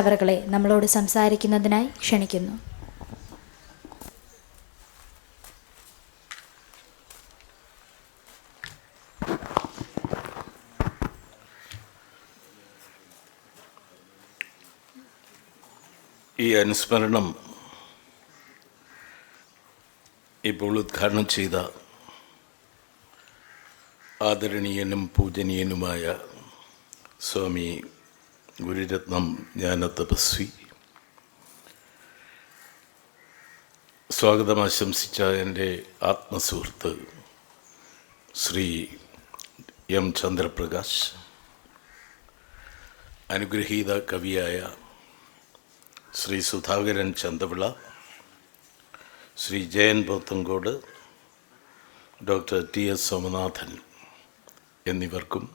അവരെ നമ്മളോട് സംസാരിക്കുന്നതിനായി ക്ഷണിക്കുന്നു. ഈ അനുസ്മരണം ഇപ്പോൾ ഉദ്ഘാടനം ചെയ്ത ആദരണീയനും പൂജനീയനുമായ സ്വാമി ഗുരുരത്നം ജ്ഞാനതപസ്വി, സ്വാഗതം ആശംസിച്ച എൻ്റെ ആത്മസുഹൃത്ത് ശ്രീ എം ചന്ദ്രപ്രകാശ്, അനുഗ്രഹീത കവിയായ ശ്രീ സുധാകരൻ ചന്തവിള, ശ്രീ ജയൻ പോത്തങ്കോട്, ഡോക്ടർ ടി.എസ്. സോമനാഥൻ എന്നിവർക്കും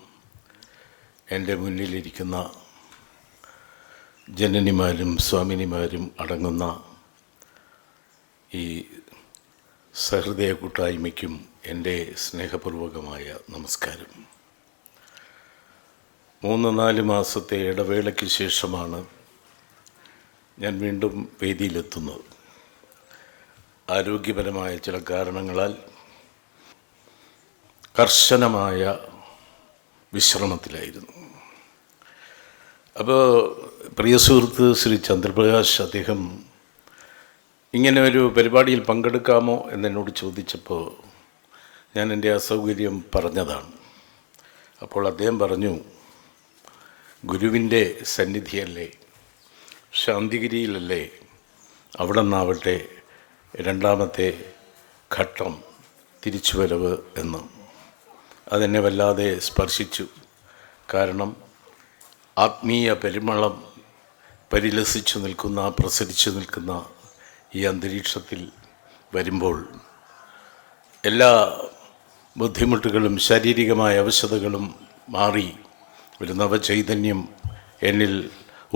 എൻ്റെ മുന്നിലിരിക്കുന്ന ജനനിമാരും സ്വാമിനിമാരും അടങ്ങുന്ന ഈ സഹൃദയ കൂട്ടായ്മയ്ക്കും എൻ്റെ സ്നേഹപൂർവകമായ നമസ്കാരം. 3-4 മാസത്തെ ഇടവേളയ്ക്ക് ശേഷമാണ് ഞാൻ വീണ്ടും വേദിയിലെത്തുന്നത്. ആരോഗ്യപരമായ ചില കാരണങ്ങളാൽ കർശനമായ വിശ്രമത്തിലായിരുന്നു. അപ്പോൾ പ്രിയ സുഹൃത്ത് ശ്രീ ചന്ദ്രപ്രകാശ്, അദ്ദേഹം ഇങ്ങനെ ഒരു പരിപാടിയിൽ പങ്കെടുക്കാമോ എന്നെന്നോട് ചോദിച്ചപ്പോൾ ഞാൻ എൻ്റെ അസൗകര്യം പറഞ്ഞതാണ്. അപ്പോൾ അദ്ദേഹം പറഞ്ഞു, ഗുരുവിൻ്റെ സന്നിധിയല്ലേ, ശാന്തിഗിരിയിലല്ലേ, അവിടെ നിന്നാവട്ടെ രണ്ടാമത്തെ ഘട്ടം തിരിച്ചുവരവ് എന്ന്. അതെന്നെ വല്ലാതെ സ്പർശിച്ചു. കാരണം ആത്മീയ പരിമളം പരിലസിച്ചു നിൽക്കുന്ന, പ്രസരിച്ചു നിൽക്കുന്ന ഈ അന്തരീക്ഷത്തിൽ വരുമ്പോൾ എല്ലാ ബുദ്ധിമുട്ടുകളും ശാരീരികമായ അവശതകളും മാറി ഒരു നവചൈതന്യം എന്നിൽ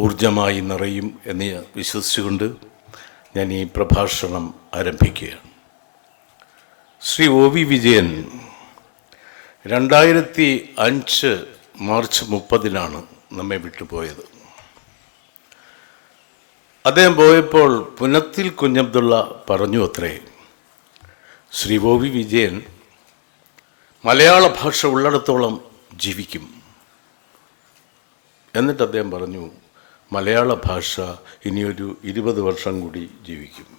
ഊർജമായി നിറയും എന്ന് വിശ്വസിച്ചുകൊണ്ട് ഞാൻ ഈ പ്രഭാഷണം ആരംഭിക്കുകയാണ്. ശ്രീ ഒ.വി. വിജയൻ 2005 മാർച്ച് 30 നമ്മെ വിട്ടുപോയത്. അദ്ദേഹം പോയപ്പോൾ പുനത്തിൽ കുഞ്ഞബ്ദുള്ള പറഞ്ഞു അത്രേ, ശ്രീ ഒ.വി. വിജയൻ മലയാള ഭാഷ ഉള്ളിടത്തോളം ജീവിക്കും. എന്നിട്ട് അദ്ദേഹം പറഞ്ഞു, മലയാള ഭാഷ ഇനിയൊരു 20 വർഷം കൂടി ജീവിക്കും.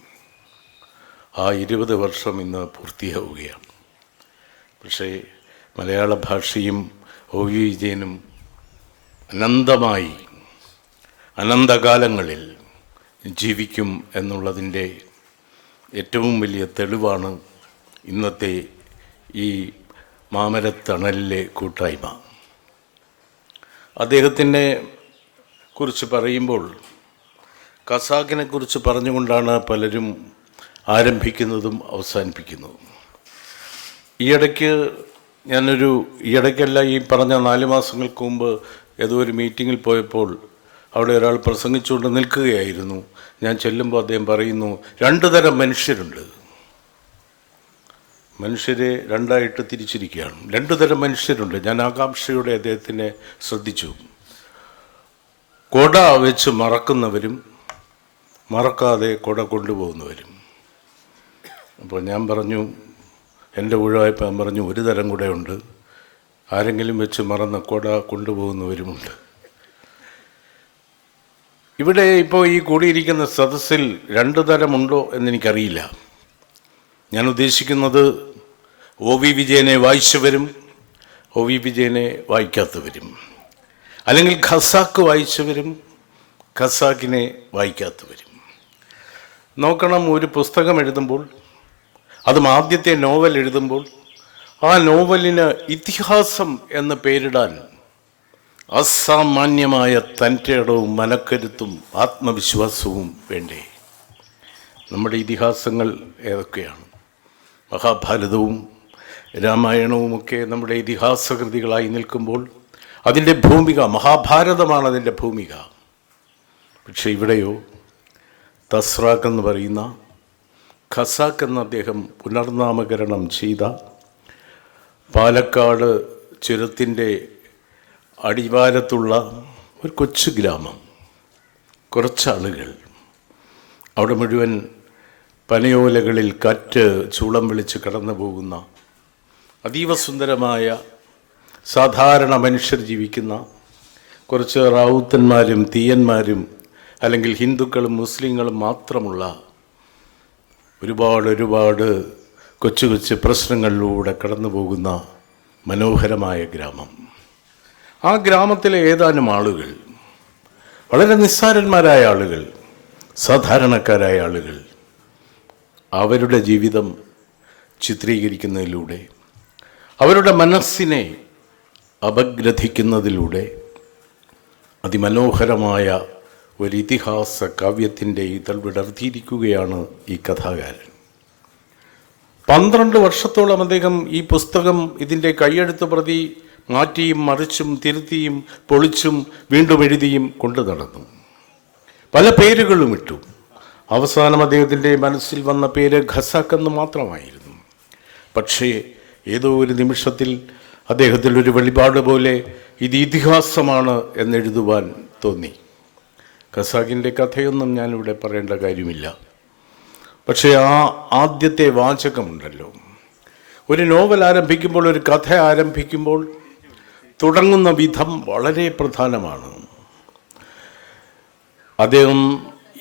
ആ 20 വർഷം ഇന്ന് പൂർത്തിയാവുകയാണ്. പക്ഷേ മലയാള ഭാഷയും ഒ.വി. വിജയനും അനന്തമായി അനന്തകാലങ്ങളിൽ ജീവിക്കും എന്നുള്ളതിൻ്റെ ഏറ്റവും വലിയ തെളിവാണ് ഇന്നത്തെ ഈ മാമരത്തണലിലെ കൂട്ടായ്മ. അദ്ദേഹത്തിനെ കുറിച്ച് പറയുമ്പോൾ ഖസാക്കിനെ കുറിച്ച് പറഞ്ഞുകൊണ്ടാണ് പലരും ആരംഭിക്കുന്നതും അവസാനിപ്പിക്കുന്നതും. ഈയിടയ്ക്കല്ല, ഈ പറഞ്ഞ 4 മാസങ്ങൾക്ക് മുമ്പ് ഏതോ ഒരു മീറ്റിങ്ങിൽ പോയപ്പോൾ അവിടെ ഒരാൾ പ്രസംഗിച്ചുകൊണ്ട് നിൽക്കുകയായിരുന്നു. ഞാൻ ചെല്ലുമ്പോൾ അദ്ദേഹം പറയുന്നു, 2 തരം മനുഷ്യരുണ്ട്. മനുഷ്യരെ രണ്ടായിട്ട് തിരിച്ചിരിക്കുകയാണ്. 2 തരം മനുഷ്യരുണ്ട്. ഞാൻ ആകാംക്ഷയോടെ അദ്ദേഹത്തിനെ ശ്രദ്ധിച്ചു. കൊട വെച്ച് മറക്കുന്നവരും മറക്കാതെ കൊട കൊണ്ടുപോകുന്നവരും. അപ്പോൾ ഞാൻ പറഞ്ഞു, എൻ്റെ ഊഴമായപ്പോൾ ഞാൻ പറഞ്ഞു, 1 തരം കൂടെ ഉണ്ട്, ആരെങ്കിലും വെച്ച് മറന്ന കൊട കൊണ്ടുപോകുന്നവരുമുണ്ട്. ഇവിടെ ഇപ്പോൾ ഈ കൂടിയിരിക്കുന്ന സദസ്സിൽ 2 തരമുണ്ടോ എന്നെനിക്കറിയില്ല. ഞാൻ ഉദ്ദേശിക്കുന്നത് ഒ.വി. വിജയനെ വായിച്ചവരും ഒ.വി. വിജയനെ വായിക്കാത്തവരും, അല്ലെങ്കിൽ ഖസാക്ക് വായിച്ചവരും ഖസാക്കിനെ വായിക്കാത്തവരും. നോക്കണം, ഒരു പുസ്തകം എഴുതുമ്പോൾ, അതും ആദ്യത്തെ നോവൽ എഴുതുമ്പോൾ, ആ നോവലിന് ഇതിഹാസം എന്ന് പേരിടാൻ അസാമാന്യമായ തൻ്റെടവും മനക്കരുത്തും ആത്മവിശ്വാസവും വേണ്ടേ? നമ്മുടെ ഇതിഹാസങ്ങൾ ഏതൊക്കെയാണ്? മഹാഭാരതവും രാമായണവുമൊക്കെ നമ്മുടെ ഇതിഹാസകൃതികളായി നിൽക്കുമ്പോൾ അതിൻ്റെ ഭൂമിക, മഹാഭാരതമാണ് അതിൻ്റെ ഭൂമിക. പക്ഷേ ഇവിടെയോ തസ്രാക്ക് എന്ന് പറയുന്ന, ഖസാക്ക് എന്ന അദ്ദേഹം പുനർനാമകരണം ചെയ്ത പാലക്കാട് ചുരത്തിൻ്റെ അടിവാരത്തുള്ള ഒരു കൊച്ചു ഗ്രാമം, കുറച്ചാളുകൾ. അവിടെ മുഴുവൻ പനയോലകളിൽ കാറ്റ് ചൂളം വിളിച്ച് കടന്നു പോകുന്ന അതീവ സുന്ദരമായ സാധാരണ മനുഷ്യർ ജീവിക്കുന്ന കുറച്ച് റാവുത്തന്മാരും തീയന്മാരും അല്ലെങ്കിൽ ഹിന്ദുക്കളും മുസ്ലിങ്ങളും മാത്രമുള്ള ഒരുപാട് കൊച്ചു കൊച്ചു പ്രശ്നങ്ങളിലൂടെ കടന്നു പോകുന്ന മനോഹരമായ ഗ്രാമം. ആ ഗ്രാമത്തിലെ ഏതാനും ആളുകൾ, വളരെ നിസ്സാരന്മാരായ ആളുകൾ, സാധാരണക്കാരായ ആളുകൾ, അവരുടെ ജീവിതം ചിത്രീകരിക്കുന്നതിലൂടെ, അവരുടെ മനസ്സിനെ അപഗ്രഥിക്കുന്നതിലൂടെ അതിമനോഹരമായ ഒരു ഇതിഹാസ കാവ്യത്തിൻ്റെ ഇതൾ വിടർത്തിയിരിക്കുകയാണ് ഈ കഥാകാരൻ. 12 വർഷത്തോളം അദ്ദേഹം ഈ പുസ്തകം ഇതിൻ്റെ കൈയെഴുത്ത് പ്രതി മാറ്റിയും മറിച്ചും തിരുത്തിയും പൊളിച്ചും വീണ്ടും എഴുതിയും കൊണ്ടു നടന്നു. പല പേരുകളും ഇട്ടു. അവസാനം അദ്ദേഹത്തിൻ്റെ മനസ്സിൽ വന്ന പേര് ഖസാക്ക് എന്ന് മാത്രമായിരുന്നു. പക്ഷേ ഏതോ ഒരു നിമിഷത്തിൽ അദ്ദേഹത്തിൽ ഒരു വെളിപാട് പോലെ ഇത് ഇതിഹാസമാണ് എന്നെഴുതുവാൻ തോന്നി. ഖസാക്കിൻ്റെ കഥയൊന്നും ഞാനിവിടെ പറയേണ്ട കാര്യമില്ല. പക്ഷേ ആ ആദ്യത്തെ വാചകമുണ്ടല്ലോ, ഒരു നോവൽ ആരംഭിക്കുമ്പോൾ, ഒരു കഥ ആരംഭിക്കുമ്പോൾ തുടങ്ങുന്ന വിധം വളരെ പ്രധാനമാണ്. അദ്ദേഹം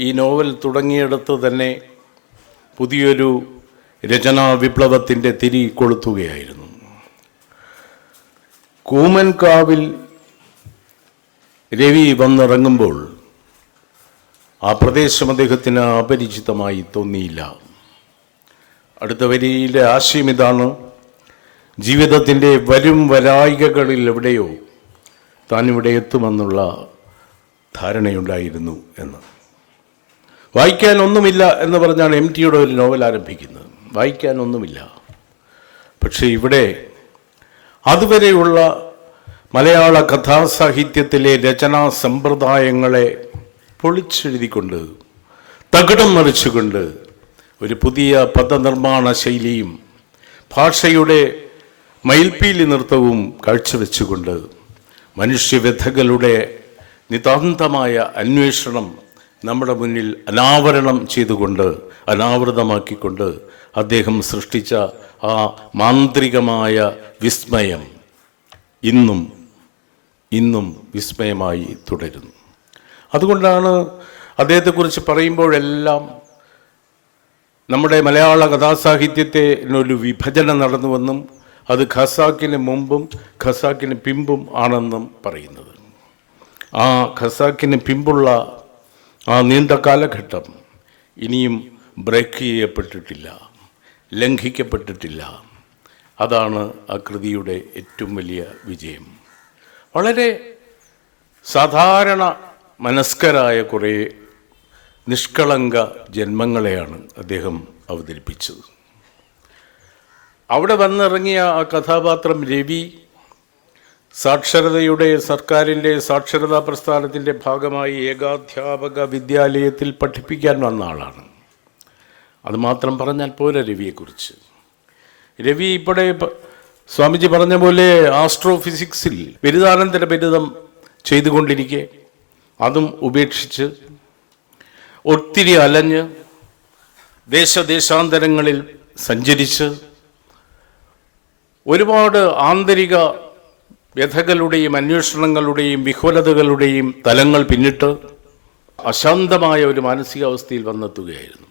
ഈ നോവൽ തുടങ്ങിയിടത്ത് തന്നെ പുതിയൊരു രചനാ വിപ്ലവത്തിൻ്റെ തിരി കൊളുത്തുകയായിരുന്നു. കൂമൻകാവിൽ രവി വന്നിറങ്ങുമ്പോൾ ആ പ്രദേശം അദ്ദേഹത്തിന് അപരിചിതമായി തോന്നിയില്ല. അടുത്ത വരിയിലെ ആശയം ഇതാണ്: ജീവിതത്തിൻ്റെ വരും വരായികകളിൽ എവിടെയോ താനിവിടെ എത്തുമെന്നുള്ള ധാരണയുണ്ടായിരുന്നു എന്ന്. വായിക്കാനൊന്നുമില്ല എന്ന് പറഞ്ഞാണ് MTയുടെ ഒരു നോവൽ ആരംഭിക്കുന്നത്. വായിക്കാനൊന്നുമില്ല. പക്ഷേ ഇവിടെ അതുവരെയുള്ള മലയാള കഥാസാഹിത്യത്തിലെ രചനാ സമ്പ്രദായങ്ങളെ പൊളിച്ചെഴുതിക്കൊണ്ട്, തകിടം മറിച്ചുകൊണ്ട് ഒരു പുതിയ പദനിർമ്മാണ ശൈലിയും ഭാഷയുടെ മയിൽപ്പീലി നൃത്തവും കാഴ്ചവെച്ചുകൊണ്ട് മനുഷ്യവ്യഥകളുടെ നിതാന്തമായ അന്വേഷണം നമ്മുടെ മുന്നിൽ അനാവൃതമാക്കിക്കൊണ്ട് അദ്ദേഹം സൃഷ്ടിച്ച ആ മാന്ത്രികമായ വിസ്മയം ഇന്നും വിസ്മയമായി തുടരുന്നു. അതുകൊണ്ടാണ് അദ്ദേഹത്തെക്കുറിച്ച് പറയുമ്പോഴെല്ലാം നമ്മുടെ മലയാള കഥാസാഹിത്യത്തിനൊരു വിഭജനം നടന്നുവെന്നും അത് ഖസാക്കിന് മുമ്പും ഖസാക്കിന് പിമ്പും ആണെന്നും പറയുന്നത്. ആ ഖസാക്കിന് പിമ്പുള്ള ആ നീണ്ട കാലഘട്ടം ഇനിയും ബ്രേക്ക് ചെയ്യപ്പെട്ടിട്ടില്ല, ലംഘിക്കപ്പെട്ടിട്ടില്ല. അതാണ് ആ കൃതിയുടെ ഏറ്റവും വലിയ വിജയം. വളരെ സാധാരണ മനസ്കരായ കുറേ നിഷ്കളങ്ക ജന്മങ്ങളെയാണ് അദ്ദേഹം അവതരിപ്പിച്ചത്. അവിടെ വന്നിറങ്ങിയ ആ കഥാപാത്രം രവി സർക്കാരിൻ്റെ സാക്ഷരതാ പ്രസ്ഥാനത്തിൻ്റെ ഭാഗമായി ഏകാധ്യാപക വിദ്യാലയത്തിൽ പഠിപ്പിക്കാൻ വന്ന ആളാണ്. അതുമാത്രം പറഞ്ഞാൽ പോരാ രവിയെക്കുറിച്ച്. രവി ഇവിടെ സ്വാമിജി പറഞ്ഞ പോലെ ആസ്ട്രോഫിസിക്സിൽ ബിരുദാനന്തര ബിരുദം ചെയ്തുകൊണ്ടിരിക്കെ അതും ഉപേക്ഷിച്ച് ഒത്തിരി അലഞ്ഞ് ദേശാന്തരങ്ങളിൽ സഞ്ചരിച്ച് ഒരുപാട് ആന്തരിക വ്യഥകളുടെയും അന്വേഷണങ്ങളുടെയും വിഹ്വലതകളുടെയും തലങ്ങൾ പിന്നിട്ട് അശാന്തമായ ഒരു മാനസികാവസ്ഥയിൽ വന്നെത്തുകയായിരുന്നു.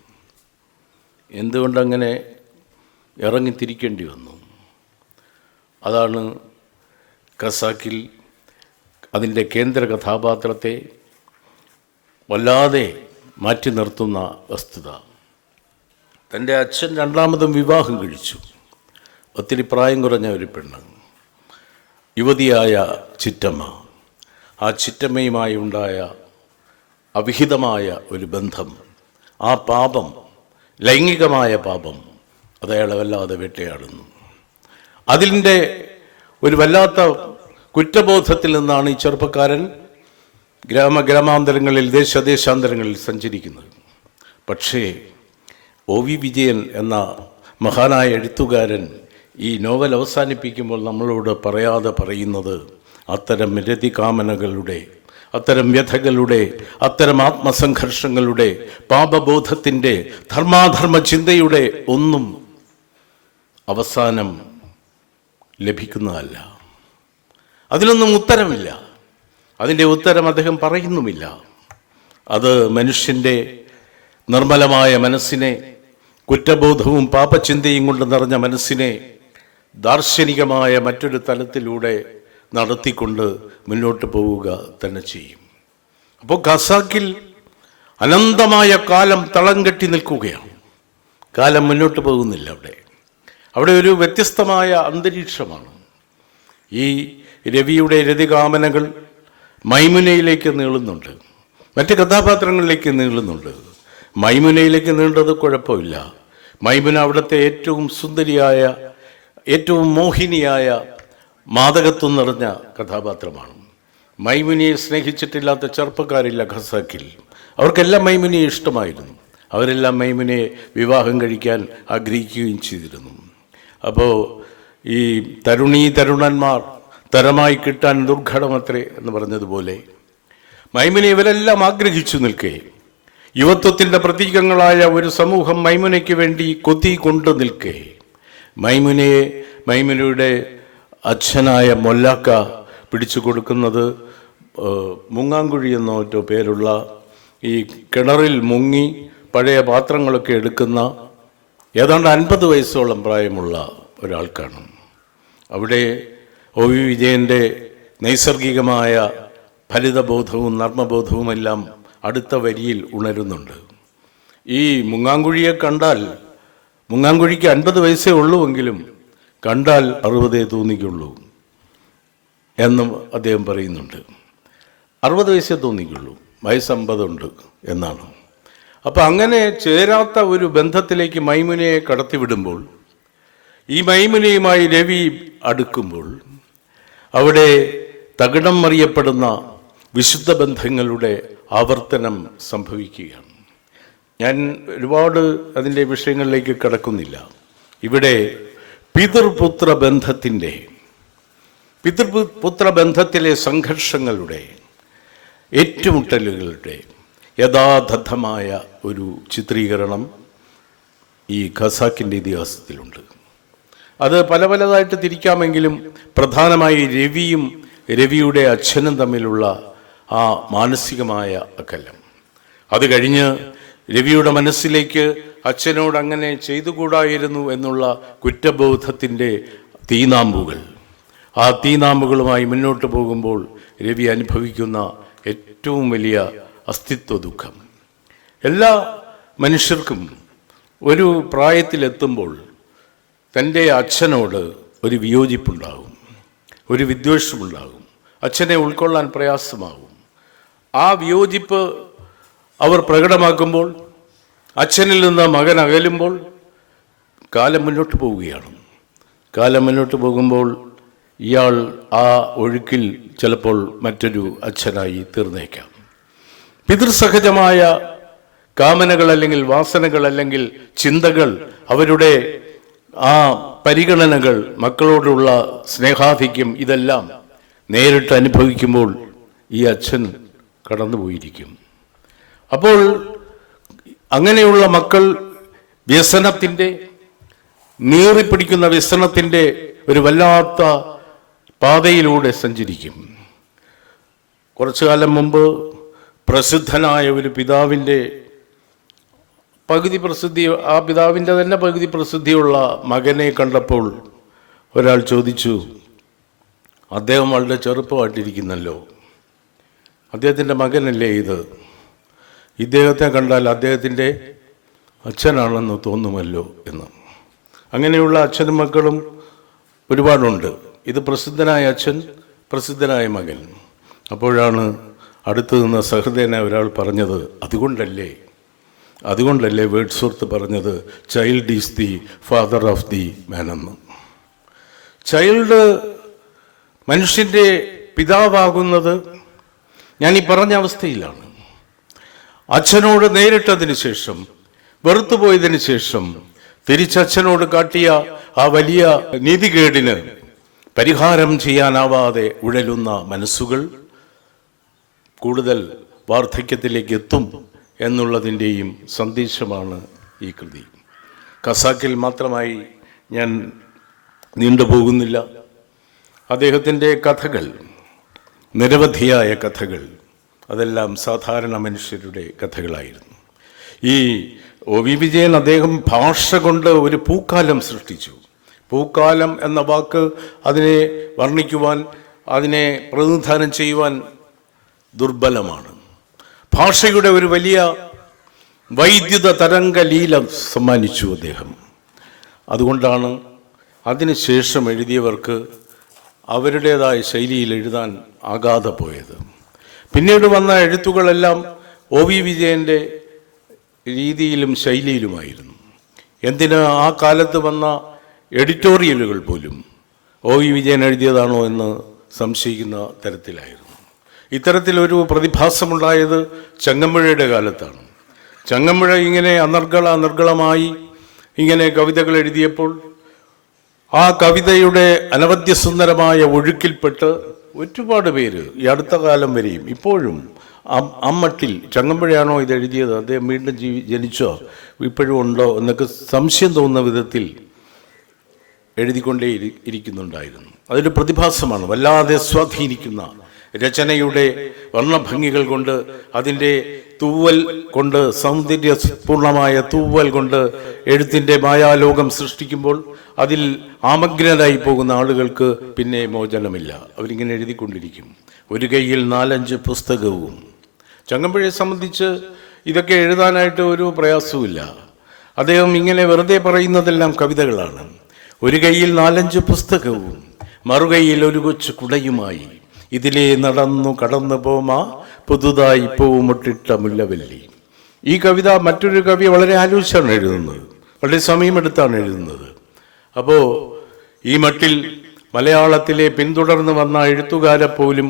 എന്തുകൊണ്ടങ്ങനെ ഇറങ്ങിത്തിരിക്കേണ്ടി വന്നു? അതാണ് ഖസാക്കിൽ അതിൻ്റെ കേന്ദ്ര കഥാപാത്രത്തെ വല്ലാതെ മാറ്റി നിർത്തുന്ന വസ്തുത. തൻ്റെ അച്ഛൻ രണ്ടാമതും വിവാഹം കഴിച്ചു. ഒത്തിരി പ്രായം കുറഞ്ഞ ഒരു പെണ്ണ്, യുവതിയായ ചിറ്റമ്മ. ആ ചിറ്റമ്മയുമായി ഉണ്ടായ അവിഹിതമായ ഒരു ബന്ധം, ആ പാപം, ലൈംഗികമായ പാപം അതയാളെ വല്ലാതെ വേട്ടയാടുന്നു. അതിൻ്റെ ഒരു വല്ലാത്ത കുറ്റബോധത്തിൽ നിന്നാണ് ഈ ചെറുപ്പക്കാരൻ ഗ്രാമാന്തരങ്ങളിൽ ദേശാന്തരങ്ങളിൽ സഞ്ചരിക്കുന്നത്. പക്ഷേ OV വിജയൻ എന്ന മഹാനായ എഴുത്തുകാരൻ ഈ നോവൽ അവസാനിപ്പിക്കുമ്പോൾ നമ്മളോട് പറയാതെ പറയുന്നത് അത്തരം രതികാമനകളുടെ, അത്തരം വ്യഥകളുടെ, അത്തരം ആത്മസംഘർഷങ്ങളുടെ, പാപബോധത്തിൻ്റെ, ധർമാധർമ്മ ചിന്തയുടെ ഒന്നും അവസാനം ലഭിക്കുന്നതല്ല. അതിനൊന്നും ഉത്തരമില്ല. അതിൻ്റെ ഉത്തരം അദ്ദേഹം പറയുന്നുമില്ല. അത് മനുഷ്യൻ്റെ നിർമ്മലമായ മനസ്സിനെ, കുറ്റബോധവും പാപചിന്തയും കൊണ്ട് നിറഞ്ഞ മനസ്സിനെ ദാർശനികമായ മറ്റൊരു തലത്തിലൂടെ നടത്തിക്കൊണ്ട് മുന്നോട്ട് പോവുക തന്നെ ചെയ്യും. അപ്പോൾ ഖസാക്കിൽ അനന്തമായ കാലം തളം കെട്ടി നിൽക്കുകയാണ്. കാലം മുന്നോട്ട് പോകുന്നില്ല. അവിടെ ഒരു വ്യത്യസ്തമായ അന്തരീക്ഷമാണ്. ഈ രവിയുടെ രതികാമനകൾ മൈമുനയിലേക്ക് നീളുന്നുണ്ട്, മറ്റ് കഥാപാത്രങ്ങളിലേക്ക് നീളുന്നുണ്ട്. മൈമുനയിലേക്ക് നീണ്ടത് കുഴപ്പമില്ല. മൈമുന അവിടുത്തെ ഏറ്റവും സുന്ദരിയായ, ഏറ്റവും മോഹിനിയായ, മാദകത്വം നിറഞ്ഞ കഥാപാത്രമാണ്. മൈമുനിയെ സ്നേഹിച്ചിട്ടില്ലാത്ത ചെറുപ്പക്കാരില്ല ഖസാക്കിൽ. അവർക്കെല്ലാം മൈമുനിയെ ഇഷ്ടമായിരുന്നു. അവരെല്ലാം മൈമുനയെ വിവാഹം കഴിക്കാൻ ആഗ്രഹിക്കുകയും ചെയ്തിരുന്നു. അപ്പോൾ ഈ തരുണന്മാർ തരമായി കിട്ടാൻ ദുർഘടമത്രേ എന്ന് പറഞ്ഞതുപോലെ മൈമുനെ ഇവരെല്ലാം ആഗ്രഹിച്ചു നിൽക്കെ, യുവത്വത്തിൻ്റെ പ്രതീകങ്ങളായ ഒരു സമൂഹം മൈമുനയ്ക്ക് വേണ്ടി കൊതി കൊണ്ടു നിൽക്കെ, മൈമുനയുടെ അച്ഛനായ മൊല്ലാക്ക പിടിച്ചു കൊടുക്കുന്നത് മുങ്ങാങ്കുഴി എന്നോ മറ്റോ പേരുള്ള ഈ കിണറിൽ മുങ്ങി പഴയ പാത്രങ്ങളൊക്കെ എടുക്കുന്ന ഏതാണ്ട് 50 വയസ്സോളം പ്രായമുള്ള ഒരാൾക്കാണ്. അവിടെ ഒ വി വിജയൻ്റെ നൈസർഗികമായ ഫലിതബോധവും നർമ്മബോധവുമെല്ലാം അടുത്ത വരിയിൽ ഉണരുന്നുണ്ട്. ഈ മുങ്ങാങ്കുഴിയെ കണ്ടാൽ, മുങ്ങാങ്കുഴിക്ക് 50 വയസ്സേ ഉള്ളുവെങ്കിലും കണ്ടാൽ 60 തോന്നിക്കുള്ളൂ എന്നും അദ്ദേഹം പറയുന്നുണ്ട്. 60 വയസ്സേ തോന്നിക്കുള്ളൂ, വയസ്സ് 50 ഉണ്ട് എന്നാണ്. അപ്പം അങ്ങനെ ചേരാത്ത ഒരു ബന്ധത്തിലേക്ക് മൈമുനയെ കടത്തിവിടുമ്പോൾ, ഈ മൈമുനയുമായി രവി അടുക്കുമ്പോൾ അവിടെ തകിടം മറിയപ്പെടുന്ന വിശുദ്ധ ബന്ധങ്ങളുടെ ആവർത്തനം സംഭവിക്കുകയാണ്. ഞാൻ ഒരുപാട് അതിൻ്റെ വിഷയങ്ങളിലേക്ക് കടക്കുന്നില്ല. ഇവിടെ പിതൃപുത്ര ബന്ധത്തിലെ സംഘർഷങ്ങളുടെ, ഏറ്റുമുട്ടലുകളുടെ യഥാർത്ഥമായ ഒരു ചിത്രീകരണം ഈ ഖസാക്കിൻ്റെ ഇതിഹാസത്തിലുണ്ട്. അത് പലതായിട്ട് തിരിക്കാമെങ്കിലും പ്രധാനമായി രവിയും രവിയുടെ അച്ഛനും തമ്മിലുള്ള ആ മാനസികമായ അകലം, അത് കഴിഞ്ഞ് രവിയുടെ മനസ്സിലേക്ക് അച്ഛനോട് അങ്ങനെ ചെയ്തുകൂടായിരുന്നു എന്നുള്ള കുറ്റബോധത്തിൻ്റെ തീനാമ്പുകൾ, ആ തീനാമ്പുകളുമായി മുന്നോട്ട് പോകുമ്പോൾ രവി അനുഭവിക്കുന്ന ഏറ്റവും വലിയ അസ്തിത്വ ദുഃഖം. എല്ലാ മനുഷ്യർക്കും ഒരു പ്രായത്തിലെത്തുമ്പോൾ തൻ്റെ അച്ഛനോട് ഒരു വിയോജിപ്പുണ്ടാകും, ഒരു വിദ്വേഷമുണ്ടാകും, അച്ഛനെ ഉൾക്കൊള്ളാൻ പ്രയാസമാകും. ആ വിയോജിപ്പ് അവർ പ്രകടമാക്കുമ്പോൾ, അച്ഛനിൽ നിന്ന് മകൻ അകലുമ്പോൾ കാലം മുന്നോട്ട് പോവുകയാണ്. കാലം മുന്നോട്ട് പോകുമ്പോൾ ഇയാൾ ആ ഒഴുക്കിൽ ചിലപ്പോൾ മറ്റൊരു അച്ഛനായി തീർന്നേക്കാം. പിതൃസഹജമായ കാമനകൾ അല്ലെങ്കിൽ വാസനകൾ അല്ലെങ്കിൽ ചിന്തകൾ, അവരുടെ ആ പരിഗണനകൾ, മക്കളോടുള്ള സ്നേഹാധിക്യം, ഇതെല്ലാം നേരിട്ട് അനുഭവിക്കുമ്പോൾ ഈ അച്ഛൻ കടന്നുപോയിരിക്കും. അപ്പോൾ അങ്ങനെയുള്ള മക്കൾ വ്യസനത്തിൻ്റെ, നീറിപ്പിടിക്കുന്ന വ്യസനത്തിൻ്റെ ഒരു വല്ലാത്ത പാതയിലൂടെ സഞ്ചരിക്കും. കുറച്ചു കാലം മുമ്പ് പ്രസിദ്ധനായ ഒരു പിതാവിൻ്റെ ആ പിതാവിൻ്റെ തന്നെ പകുതി പ്രസിദ്ധിയുള്ള മകനെ കണ്ടപ്പോൾ ഒരാൾ ചോദിച്ചു, അദ്ദേഹം വളരെ ചെറുപ്പമായിട്ടിരിക്കുന്നല്ലോ, അദ്ദേഹത്തിൻ്റെ മകനല്ലേ ഇത്? ഇദ്ദേഹത്തെ കണ്ടാൽ അദ്ദേഹത്തിൻ്റെ അച്ഛനാണെന്ന് തോന്നുമല്ലോ എന്ന്. അങ്ങനെയുള്ള അച്ഛനും മക്കളും ഒരുപാടുണ്ട്. ഇത് പ്രസിദ്ധനായ അച്ഛൻ, പ്രസിദ്ധനായ മകൻ. അപ്പോഴാണ് അടുത്തു നിന്ന സഹൃദയനെ ഒരാൾ പറഞ്ഞത്, അതുകൊണ്ടല്ലേ വേഡ്സ്വർത്ത് പറഞ്ഞത് child is the father of the man എന്ന്. ചൈൽഡ് മനുഷ്യൻ്റെ പിതാവാകുന്നത് ഞാൻ ഈ പറഞ്ഞ അവസ്ഥയിലാണ്. അച്ഛനോട് നേരിട്ടതിന് ശേഷം, വെറുത്തുപോയതിന് ശേഷം തിരിച്ചച്ഛനോട് കാട്ടിയ ആ വലിയ നീതികേടിന് പരിഹാരം ചെയ്യാനാവാതെ ഉഴലുന്ന മനസ്സുകൾ, കൂടുതൽ വാർദ്ധക്യത്തിലേക്ക് എത്തും എന്നുള്ളതിൻ്റെയും സന്ദേശമാണ് ഈ കൃതി. ഖസാക്കിൽ മാത്രമായി ഞാൻ നീണ്ടുപോകുന്നില്ല. അദ്ദേഹത്തിൻ്റെ കഥകൾ, നിരവധിയായ കഥകൾ, അതെല്ലാം സാധാരണ മനുഷ്യരുടെ കഥകളായിരുന്നു. ഈ ഒ.വി. വിജയൻ അദ്ദേഹം ഭാഷ കൊണ്ട് ഒരു പൂക്കാലം സൃഷ്ടിച്ചു. പൂക്കാലം എന്ന വാക്ക് അതിനെ വർണ്ണിക്കുവാൻ, അതിനെ പ്രതിനിധാനം ചെയ്യുവാൻ ദുർബലമാണ്. ഭാഷയുടെ ഒരു വലിയ വൈദ്യുത തരംഗ ലീല സമ്മാനിച്ചു അദ്ദേഹം. അതുകൊണ്ടാണ് അതിനുശേഷം എഴുതിയവർക്ക് അവരുടേതായ ശൈലിയിൽ എഴുതാൻ ആകാതെ പോയത്. പിന്നീട് വന്ന എഴുത്തുകളെല്ലാം ഒ.വി. വിജയൻ്റെ രീതിയിലും ശൈലിയിലുമായിരുന്നു. എന്തിന് ആ കാലത്ത് വന്ന എഡിറ്റോറിയലുകൾ പോലും ഒ.വി. വിജയൻ എഴുതിയതാണോ എന്ന് സംശയിക്കുന്ന തരത്തിലായിരുന്നു. ഇത്തരത്തിലൊരു പ്രതിഭാസമുണ്ടായത് ചങ്ങമ്പുഴയുടെ കാലത്താണ്. ചങ്ങമ്പുഴ ഇങ്ങനെ അനർഗളമായി ഇങ്ങനെ കവിതകൾ എഴുതിയപ്പോൾ ആ കവിതയുടെ അനവദ്യസുന്ദരമായ ഒഴുക്കിൽപ്പെട്ട് ഒരുപാട് പേര് ഈ അടുത്ത കാലം വരെയും ഇപ്പോഴും അമ്മട്ടിൽ ചങ്ങമ്പുഴയാണോ ഇത് എഴുതിയത്, അദ്ദേഹം വീണ്ടും ജനിച്ചോ, ഇപ്പോഴും ഉണ്ടോ എന്നൊക്കെ സംശയം തോന്നുന്ന വിധത്തിൽ എഴുതിക്കൊണ്ടേ ഇരിക്കുന്നുണ്ടായിരുന്നു. അതൊരു പ്രതിഭാസമാണ്, വല്ലാതെ സ്വാധീനിക്കുന്ന രചനയുടെ വർണ്ണഭംഗികൾ കൊണ്ട്, അതിൻ്റെ തൂവൽ കൊണ്ട്, സൗന്ദര്യപൂർണമായ തൂവൽ കൊണ്ട് എഴുത്തിൻ്റെ മായാലോകം സൃഷ്ടിക്കുമ്പോൾ അതിൽ ആമഗ്നരായി പോകുന്ന ആളുകൾക്ക് പിന്നെ മോചനമില്ല. അവരിങ്ങനെ എഴുതിക്കൊണ്ടിരിക്കും. ഒരു കൈയിൽ 4-5 പുസ്തകവും. ചങ്ങമ്പുഴയെ സംബന്ധിച്ച് ഇതൊക്കെ എഴുതാനായിട്ട് ഒരു പ്രയാസവുമില്ല. അദ്ദേഹം ഇങ്ങനെ വെറുതെ പറയുന്നതെല്ലാം കവിതകളാണ്. ഒരു കൈയിൽ 4-5 പുസ്തകവും മറുകൈയിൽ ഒരു കൊച്ചു കുടയുമായി ഇതിലേ നടന്നു കടന്നു പോമാ പുതുതായി പൂമുട്ടിട്ട മുല്ലവല്ലി. ഈ കവിത മറ്റൊരു കവി വളരെ ആലോചിച്ചാണ് എഴുതുന്നത്, വളരെ സമയമെടുത്താണ് എഴുതുന്നത്. അപ്പോൾ ഈ മട്ടിൽ മലയാളത്തിലെ പിന്തുടർന്ന് വന്ന എഴുത്തുകാരെ പോലും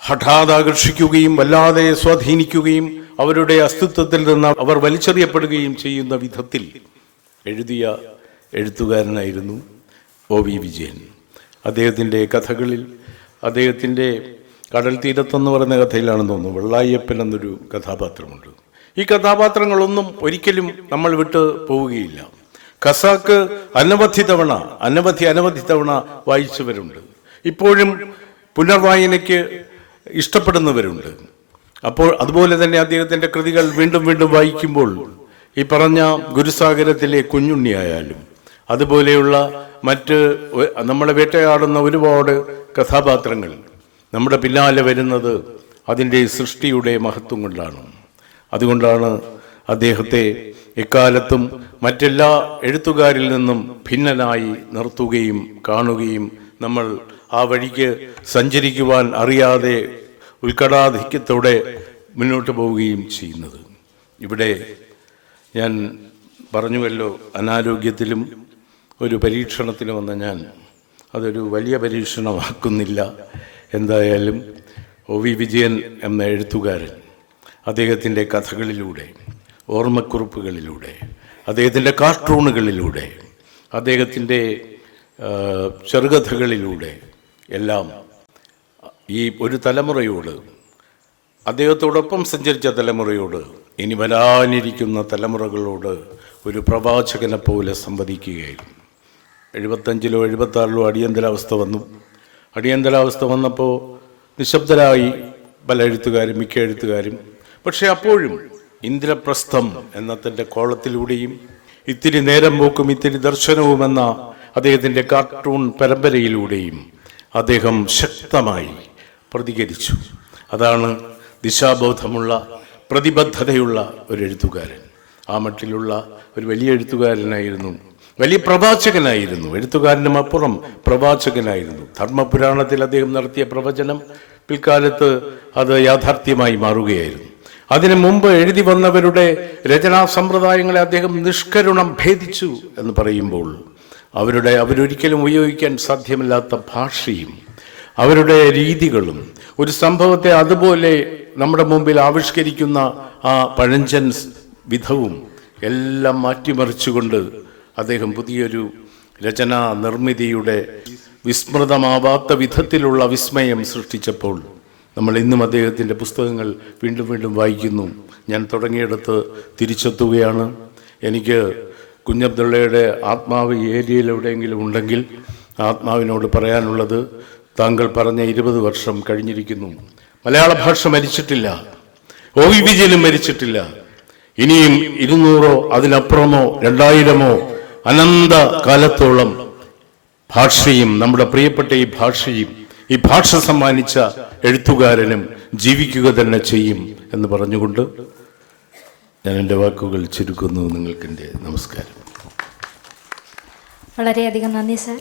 ഹഠാത് ആകർഷിക്കുകയും വല്ലാതെ സ്വാധീനിക്കുകയും അവരുടെ അസ്തിത്വത്തിൽ നിന്ന് അവർ വലിച്ചെറിയപ്പെടുകയും ചെയ്യുന്ന വിധത്തിൽ എഴുതിയ എഴുത്തുകാരനായിരുന്നു ഒ.വി. വിജയൻ. അദ്ദേഹത്തിൻ്റെ കഥകളിൽ, അദ്ദേഹത്തിൻ്റെ കടൽ തീരത്തെന്ന് പറയുന്ന കഥയിലാണെന്ന് തോന്നുന്നു, വെള്ളായ്യപ്പൻ എന്നൊരു കഥാപാത്രമുണ്ട്. ഈ കഥാപാത്രങ്ങളൊന്നും ഒരിക്കലും നമ്മൾ വിട്ട് പോവുകയില്ല. ഖസാക്ക് അനവധി തവണ വായിച്ചവരുണ്ട്. ഇപ്പോഴും പുനർവായനയ്ക്ക് ഇഷ്ടപ്പെടുന്നവരുണ്ട്. അപ്പോൾ അതുപോലെ തന്നെ അദ്ദേഹത്തിൻ്റെ കൃതികൾ വീണ്ടും വീണ്ടും വായിക്കുമ്പോൾ ഈ പറഞ്ഞ ഗുരുസാഗരത്തിലെ കുഞ്ഞുണ്ണിയായാലും അതുപോലെയുള്ള മറ്റ് നമ്മളെ വേട്ടയാടുന്ന ഒരുപാട് കഥാപാത്രങ്ങൾ നമ്മുടെ പിന്നാലെ വരുന്നത് അതിൻ്റെ സൃഷ്ടിയുടെ മഹത്വം കൊണ്ടാണ്. അതുകൊണ്ടാണ് അദ്ദേഹത്തെ എക്കാലത്തും മറ്റെല്ലാ എഴുത്തുകാരിൽ നിന്നും ഭിന്നനായി നിർത്തുകയും കാണുകയും നമ്മൾ ആ വഴിക്ക് സഞ്ചരിക്കുവാൻ അറിയാതെ ഉത്കടാധിക്യത്തോടെ മുന്നോട്ട് പോവുകയും ചെയ്യുന്നത്. ഇവിടെ ഞാൻ പറഞ്ഞുവല്ലോ, അനാരോഗ്യത്തിലും ഒരു പരീക്ഷണത്തിന് വന്ന ഞാൻ അതൊരു വലിയ പരീക്ഷണമാക്കുന്നില്ല. എന്തായാലും ഒ.വി. വിജയൻ എന്ന എഴുത്തുകാരൻ അദ്ദേഹത്തിൻ്റെ കഥകളിലൂടെ, ഓർമ്മക്കുറിപ്പുകളിലൂടെ, അദ്ദേഹത്തിൻ്റെ കാർട്ടൂണുകളിലൂടെ, അദ്ദേഹത്തിൻ്റെ ചെറുകഥകളിലൂടെ എല്ലാം ഈ ഒരു തലമുറയോട്, അദ്ദേഹത്തോടൊപ്പം സഞ്ചരിച്ച തലമുറയോട്, ഇനി വരാനിരിക്കുന്ന തലമുറകളോട് ഒരു പ്രവാചകനെ പോലെ സംവദിക്കുകയായിരുന്നു. 75-ലോ 76-ലോ അടിയന്തരാവസ്ഥ വന്നു. അടിയന്തരാവസ്ഥ വന്നപ്പോൾ നിശബ്ദരായി പല എഴുത്തുകാരും, മിക്ക എഴുത്തുകാരും. പക്ഷെ അപ്പോഴും ഇന്ദ്രപ്രസ്ഥം എന്ന തൻ്റെ കോളത്തിലൂടെയും ഇത്തിരി നേരം പോക്കും ഇത്തിരി ദർശനവും എന്ന അദ്ദേഹത്തിൻ്റെ കാർട്ടൂൺ പരമ്പരയിലൂടെയും അദ്ദേഹം ശക്തമായി പ്രതികരിച്ചു. അതാണ് ദിശാബോധമുള്ള, പ്രതിബദ്ധതയുള്ള ഒരു എഴുത്തുകാരൻ. ആ മട്ടിലുള്ള ഒരു വലിയ എഴുത്തുകാരനായിരുന്നു, വലിയ പ്രവാചകനായിരുന്നു. എഴുത്തുകാരനും അപ്പുറം പ്രവാചകനായിരുന്നു. ധർമ്മപുരാണത്തിൽ അദ്ദേഹം നടത്തിയ പ്രവചനം പിൽക്കാലത്ത് അത് യാഥാർത്ഥ്യമായി മാറുകയായിരുന്നു. അതിനു മുമ്പ് എഴുതി വന്നവരുടെ രചനാ സമ്പ്രദായങ്ങളെ അദ്ദേഹം നിഷ്കരുണം ഭേദിച്ചു എന്ന് പറയുമ്പോൾ അവരൊരിക്കലും ഉപയോഗിക്കാൻ സാധ്യമല്ലാത്ത ഭാഷയും അവരുടെ രീതികളും ഒരു സംഭവത്തെ അതുപോലെ നമ്മുടെ മുമ്പിൽ ആവിഷ്കരിക്കുന്ന ആ പഴഞ്ചൻ വിധവും എല്ലാം മാറ്റിമറിച്ചുകൊണ്ട് അദ്ദേഹം പുതിയൊരു രചനാ നിർമ്മിതിയുടെ വിസ്മൃതമാവാത്ത വിധത്തിലുള്ള വിസ്മയം സൃഷ്ടിച്ചപ്പോൾ നമ്മൾ ഇന്നും അദ്ദേഹത്തിൻ്റെ പുസ്തകങ്ങൾ വീണ്ടും വീണ്ടും വായിക്കുന്നു. ഞാൻ തുടങ്ങിയെടുത്ത് തിരിച്ചെത്തുകയാണ്. എനിക്ക് കുഞ്ഞബ്ദുള്ളയുടെ ആത്മാവ് ഈ ഏരിയയിൽ എവിടെയെങ്കിലും ഉണ്ടെങ്കിൽ ആത്മാവിനോട് പറയാനുള്ളത്, താങ്കൾ പറഞ്ഞ 20 വർഷം കഴിഞ്ഞിരിക്കുന്നു. മലയാള ഭാഷ മരിച്ചിട്ടില്ല, OV വിജയനും മരിച്ചിട്ടില്ല. ഇനിയും 200 അതിനപ്പുറമോ 2000 അനന്ത കാലത്തോളം ഭാഷയും നമ്മുടെ പ്രിയപ്പെട്ട ഈ ഭാഷയും ഈ ഭാഷ സമ്മാനിച്ച എഴുത്തുകാരനും ജീവിക്കുക തന്നെ ചെയ്യും എന്ന് പറഞ്ഞുകൊണ്ട് ഞാൻ എൻ്റെ വാക്കുകൾ ചുരുക്കുന്നു. നിങ്ങൾക്കെൻ്റെ നമസ്കാരം. വളരെയധികം നന്ദി സാർ.